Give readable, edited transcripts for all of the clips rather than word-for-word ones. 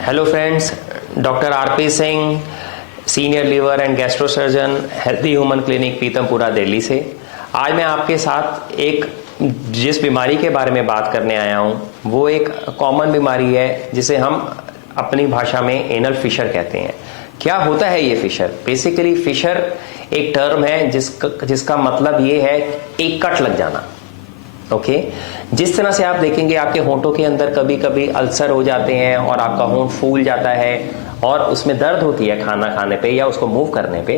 Hello friends, doctor RP Singh, senior liver and gastro surgeon, healthy human clinic, Pitampura, Delhi से। आज मैं आपके साथ एक जिस बीमारी के बारे में बात करने आया हूँ वो एक कॉमन बीमारी है जिसे हम अपनी भाषा में एनल फिशर कहते हैं। क्या होता है ये फिशर? बेसिकली फिशर एक टर्म है जिसका मतलब ये है एक कट लग जाना। ओके जिस तरह से आप देखेंगे आपके होंठों के अंदर कभी कभी अल्सर हो जाते हैं और आपका होंठ फूल जाता है और उसमें दर्द होती है खाना खाने पे या उसको मूव करने पे।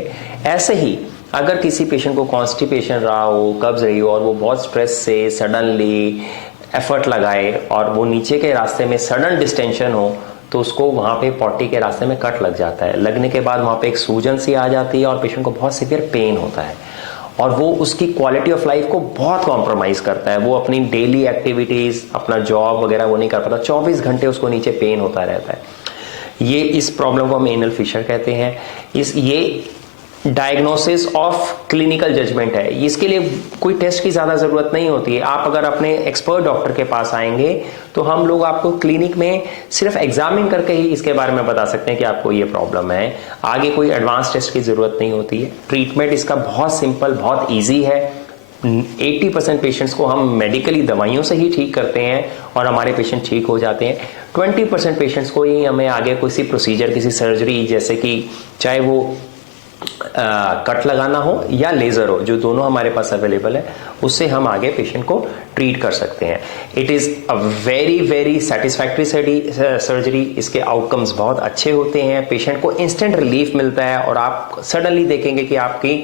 ऐसे ही अगर किसी पेशेंट को कॉन्स्टिपेशन रहा हो, कब्ज रही हो और वो बहुत स्ट्रेस से सडनली एफर्ट लगाए और वो नीचे के रास्ते में सडन डिस्टेंशन हो तो उसको वहाँ पे पॉटी के रास्ते में कट लग जाता है। लगने के बाद वहाँ पे एक सूजन सी आ जाती है और पेशेंट को बहुत सीवियर पेन होता है और वो उसकी क्वालिटी ऑफ लाइफ को बहुत कॉम्प्रोमाइज करता है। वो अपनी डेली एक्टिविटीज, अपना जॉब वगैरह वो नहीं कर पाता। 24 घंटे उसको नीचे पेन होता रहता है। ये इस प्रॉब्लम को हम एनल फिशर कहते हैं। ये डायग्नोसिस ऑफ क्लिनिकल जजमेंट है। इसके लिए कोई टेस्ट की ज़्यादा ज़रूरत नहीं होती है। आप अगर अपने एक्सपर्ट डॉक्टर के पास आएंगे तो हम लोग आपको क्लिनिक में सिर्फ एग्जामिन करके ही इसके बारे में बता सकते हैं कि आपको ये प्रॉब्लम है। आगे कोई एडवांस टेस्ट की ज़रूरत नहीं होती है। ट्रीटमेंट इसका बहुत सिंपल, बहुत ईजी है। 80% पेशेंट्स को हम मेडिकली दवाइयों से ही ठीक करते हैं और हमारे पेशेंट ठीक हो जाते हैं। 20% पेशेंट्स को ही हमें आगे किसी प्रोसीजर, किसी सर्जरी, जैसे कि चाहे वो कट लगाना हो या लेजर हो, जो दोनों हमारे पास अवेलेबल है, उससे हम आगे पेशेंट को ट्रीट कर सकते हैं। It is a very very satisfactory surgery. इसके आउटकम्स बहुत अच्छे होते हैं। पेशेंट को इंस्टेंट रिलीफ मिलता है और आप सडनली देखेंगे कि आपकी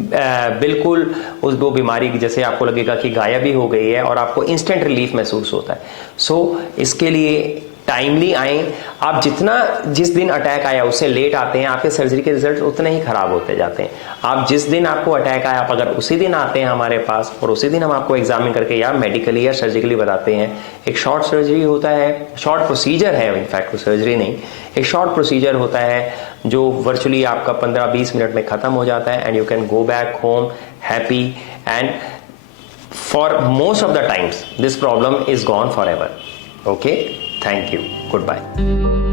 बिल्कुल वो बीमारी जैसे आपको लगेगा कि गायब ही हो गई है और आपको इंस्टेंट रिलीफ महसूस होता है। सो इसके लिए टाइमली आए। आप जितना जिस दिन अटैक आया उससे लेट आते हैं, आपके सर्जरी के रिजल्ट उतने ही खराब होते जाते हैं। आप जिस दिन आपको अटैक आया, आप अगर उसी दिन आते हैं हमारे पास और उसी दिन हम आपको एग्जामिन करके या मेडिकली या सर्जिकली बताते हैं। एक शॉर्ट सर्जरी होता है, शॉर्ट प्रोसीजर है, इनफैक्ट वो सर्जरी नहीं, एक शॉर्ट प्रोसीजर होता है जो वर्चुअली आपका 15-20 मिनट में खत्म हो जाता है and you can go back home happy and for most of the times this problem is gone for ever. Okay, thank you. Goodbye.